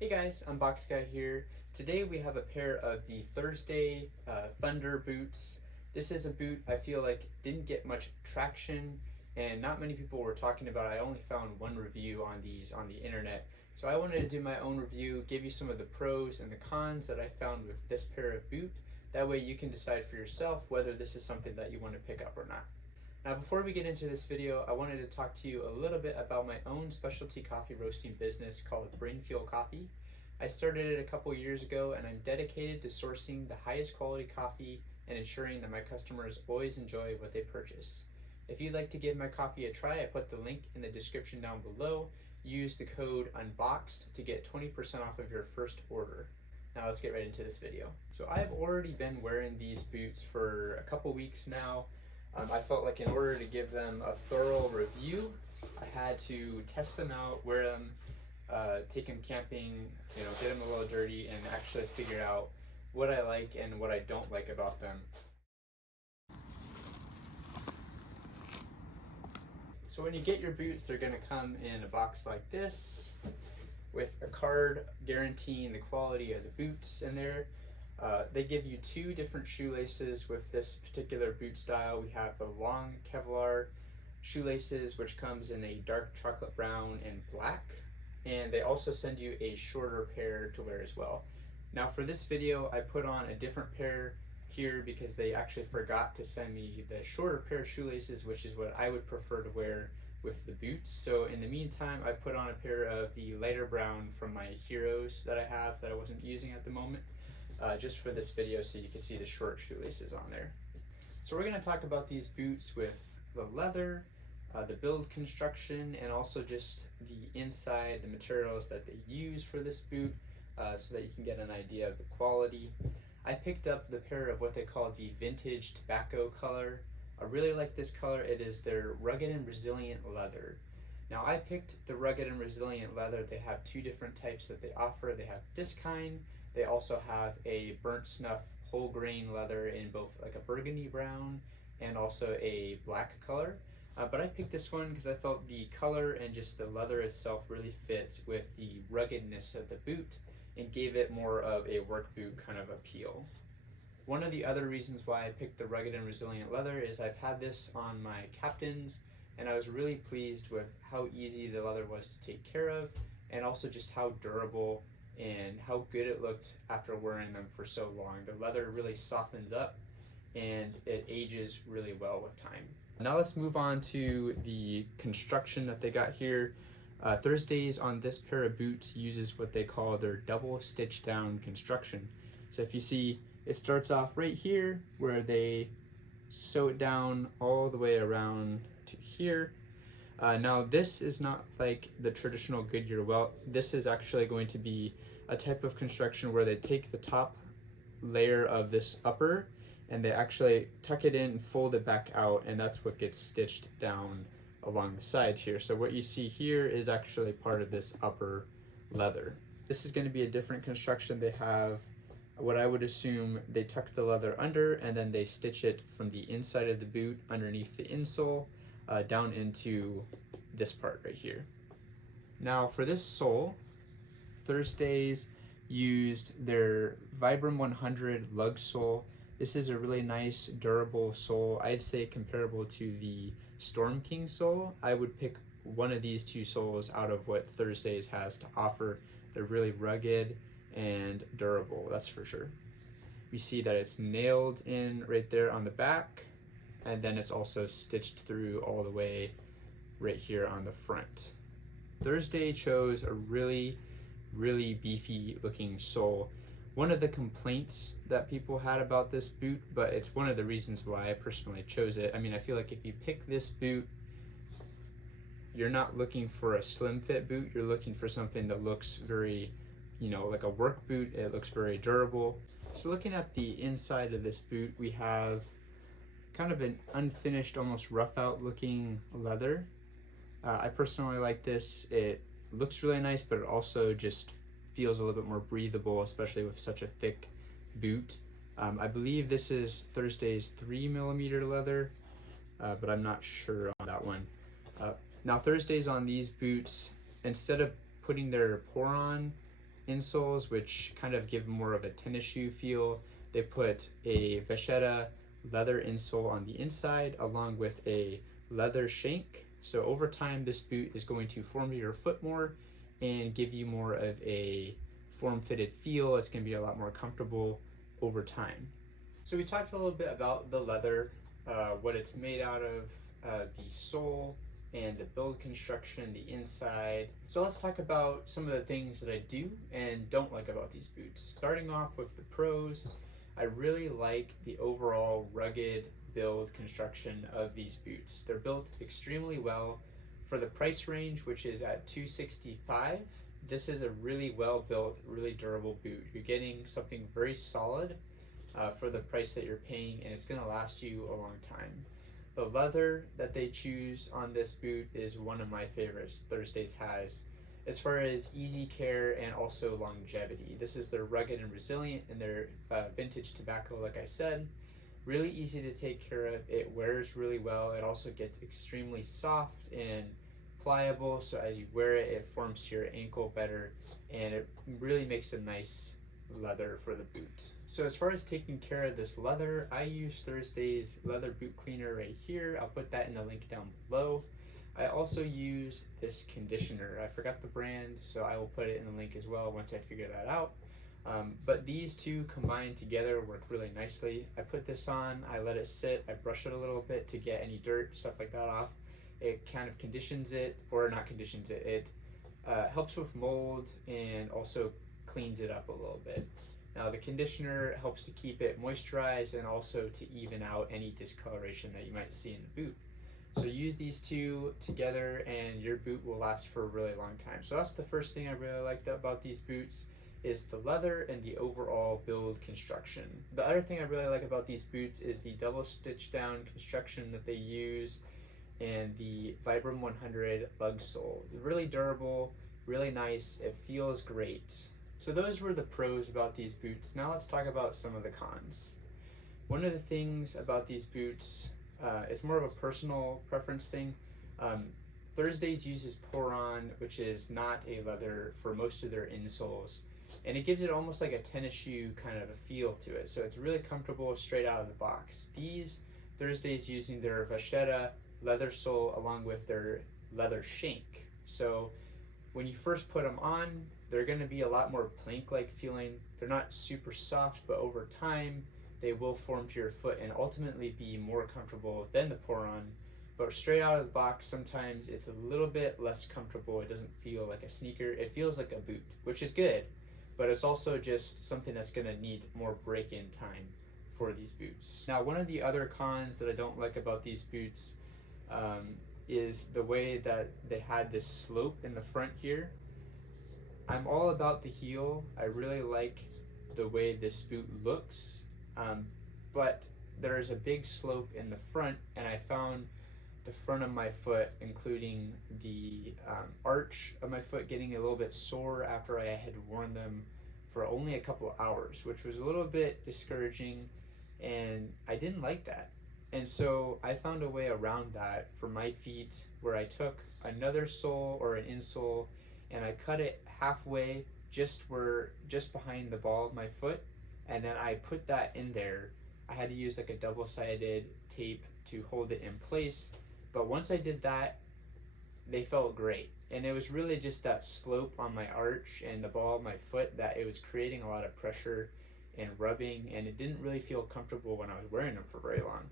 Hey guys, I'm Box Guy here. Today we have a pair of the Thursday Thunder boots. This is a boot I feel like didn't get much traction and not many people were talking about it. I only found one review on these on the internet. So I wanted to do my own review, give you some of the pros and the cons that I found with this pair of boot. That way you can decide for yourself whether this is something that you want to pick up or not. Now, before we get into this video, I wanted to talk to you a little bit about my own specialty coffee roasting business called Brain Fuel Coffee. I started it a couple years ago and I'm dedicated to sourcing the highest quality coffee and ensuring that my customers always enjoy what they purchase. If you'd like to give my coffee a try, I put the link in the description down below. Use the code UNBOXED to get 20% off of your first order. Now let's get right into this video. So I've already been wearing these boots for a couple weeks now. I felt like in order to give them a thorough review, I had to test them out, wear them, take them camping, get them a little dirty, and actually figure out what I like and what I don't like about them. So when you get your boots, they're gonna come in a box like this with a card guaranteeing the quality of the boots in there. They give you two different shoelaces with this particular boot style. We have the long Kevlar shoelaces, which comes in a dark chocolate brown and black. And they also send you a shorter pair to wear as well. Now for this video, I put on a different pair here because they actually forgot to send me the shorter pair of shoelaces, which is what I would prefer to wear with the boots. So in the meantime, I put on a pair of the lighter brown from my Heroes that I have that I wasn't using at the moment. Just for this video so you can see the short shoelaces on there. So we're going to talk about these boots with the leather, the build construction, and also just the inside, the materials that they use for this boot so that you can get an idea of the quality. I picked up the pair of what they call the vintage tobacco color. I really like this color. It is their rugged and resilient leather. Now I picked the rugged and resilient leather. They have two different types that they offer. They have this kind. They also have a burnt snuff whole grain leather in both like a burgundy brown and also a black color. But I picked this one because I felt the color and just the leather itself really fits with the ruggedness of the boot and gave it more of a work boot kind of appeal. One of the other reasons why I picked the rugged and resilient leather is I've had this on my Captains and I was really pleased with how easy the leather was to take care of and also just how durable and how good it looked after wearing them for so long. The leather really softens up and it ages really well with time. Now let's move on to the construction that they got here. Thursdays on this pair of boots uses what they call their double stitch down construction. So if you see, it starts off right here where they sew it down all the way around to here. Now this is not like the traditional Goodyear welt. This is actually going to be a type of construction where they take the top layer of this upper and they actually tuck it in and fold it back out, and that's what gets stitched down along the sides here. So what you see here is actually part of this upper leather. This is going to be a different construction. They have what I would assume they tuck the leather under and then they stitch it from the inside of the boot underneath the insole down into this part right here. Now for this sole, Thursdays used their Vibram 100 lug sole. This is a really nice durable sole. I'd say comparable to the Storm King sole. I would pick one of these two soles out of what Thursdays has to offer. They're really rugged and durable, that's for sure. We see that it's nailed in right there on the back, and then it's also stitched through all the way right here on the front. Thursday chose a really beefy looking sole. One of the complaints that people had about this boot, but it's one of the reasons why I personally chose it. I mean, I feel like if you pick this boot, you're not looking for a slim fit boot, you're looking for something that looks very, like a work boot. It looks very durable. So looking at the inside of this boot, we have kind of an unfinished, almost rough out looking leather. I personally like this. It looks really nice, but it also just feels a little bit more breathable, especially with such a thick boot. I believe this is Thursday's 3mm leather, but I'm not sure on that one. Now Thursdays on these boots, instead of putting their pour on insoles, which kind of give more of a tennis shoe feel. They put a Vachetta leather insole on the inside along with a leather shank. So over time, this boot is going to form to your foot more and give you more of a form-fitted feel. It's going to be a lot more comfortable over time. So we talked a little bit about the leather, what it's made out of, the sole, and the build construction, the inside. So let's talk about some of the things that I do and don't like about these boots. Starting off with the pros, I really like the overall rugged build construction of these boots. They're built extremely well for the price range, which is at $265. This is a really well built, really durable boot. You're getting something very solid for the price that you're paying, and it's going to last you a long time. The leather that they choose on this boot is one of my favorites Thursdays has, as far as easy care and also longevity. This is their rugged and resilient, and their vintage tobacco, like I said. Really easy to take care of. It wears really well. It also gets extremely soft and pliable, so as you wear it, it forms to your ankle better, and it really makes a nice leather for the boot. So as far as taking care of this leather, I use Thursday's leather boot cleaner right here. I'll put that in the link down below. I also use this conditioner. I forgot the brand, so I will put it in the link as well once I figure that out. But these two combined together work really nicely. I put this on, I let it sit, I brush it a little bit to get any dirt, stuff like that off. It kind of conditions it, or not conditions it, it helps with mold and also cleans it up a little bit. Now the conditioner helps to keep it moisturized and also to even out any discoloration that you might see in the boot. So use these two together and your boot will last for a really long time. So that's the first thing I really liked about these boots, is the leather and the overall build construction. The other thing I really like about these boots is the double stitch down construction that they use and the Vibram 100 lug sole. Really durable, really nice, it feels great. So those were the pros about these boots. Now let's talk about some of the cons. One of the things about these boots, it's more of a personal preference thing. Thursdays uses Poron, which is not a leather, for most of their insoles, and it gives it almost like a tennis shoe kind of a feel to it. So it's really comfortable straight out of the box. These Thursdays using their Vachetta leather sole along with their leather shank. So when you first put them on, they're going to be a lot more plank-like feeling. They're not super soft, but over time they will form to your foot and ultimately be more comfortable than the Poron. But straight out of the box, sometimes it's a little bit less comfortable. It doesn't feel like a sneaker. It feels like a boot, which is good, but it's also just something that's going to need more break-in time for these boots. Now, one of the other cons that I don't like about these boots is the way that they had this slope in the front here. I'm all about the heel. I really like the way this boot looks, but there's a big slope in the front, and I found the front of my foot, including the arch of my foot, getting a little bit sore after I had worn them for only a couple of hours, which was a little bit discouraging, and I didn't like that. And so I found a way around that for my feet, where I took another sole or an insole and I cut it halfway just behind the ball of my foot, and then I put that in there. I had to use like a double-sided tape to hold it in place, but once I did that, they felt great. And it was really just that slope on my arch and the ball of my foot that it was creating a lot of pressure and rubbing, and it didn't really feel comfortable when I was wearing them for very long.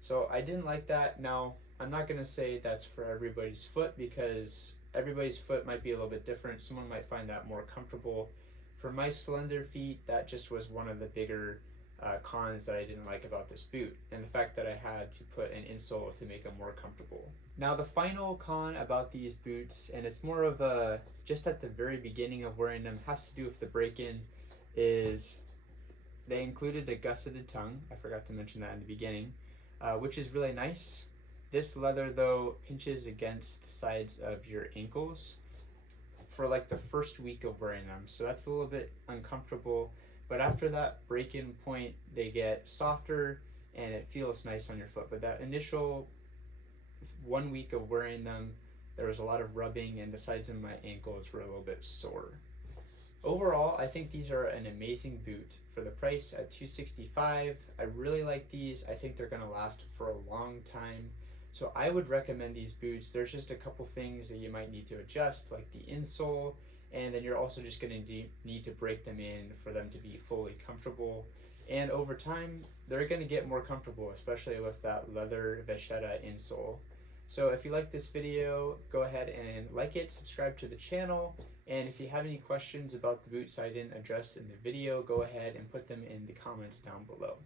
So I didn't like that. Now, I'm not gonna say that's for everybody's foot, because everybody's foot might be a little bit different. Someone might find that more comfortable. For my slender feet, that just was one of the bigger cons that I didn't like about this boot, and the fact that I had to put an insole to make them more comfortable. Now the final con about these boots, and it's more of a just at the very beginning of wearing them, has to do with the break-in, is they included a gusseted tongue. I forgot to mention that in the beginning, which is really nice. This leather though pinches against the sides of your ankles for like the first week of wearing them, so that's a little bit uncomfortable. But after that break-in point, they get softer and it feels nice on your foot. But that initial 1 week of wearing them, there was a lot of rubbing and the sides of my ankles were a little bit sore. Overall, I think these are an amazing boot for the price at $265. I really like these. I think they're going to last for a long time. So I would recommend these boots. There's just a couple things that you might need to adjust, like the insole, and then you're also just going to need to break them in for them to be fully comfortable. And over time, they're going to get more comfortable, especially with that leather Vachetta insole. So if you like this video, go ahead and like it, subscribe to the channel, and if you have any questions about the boots I didn't address in the video, go ahead and put them in the comments down below.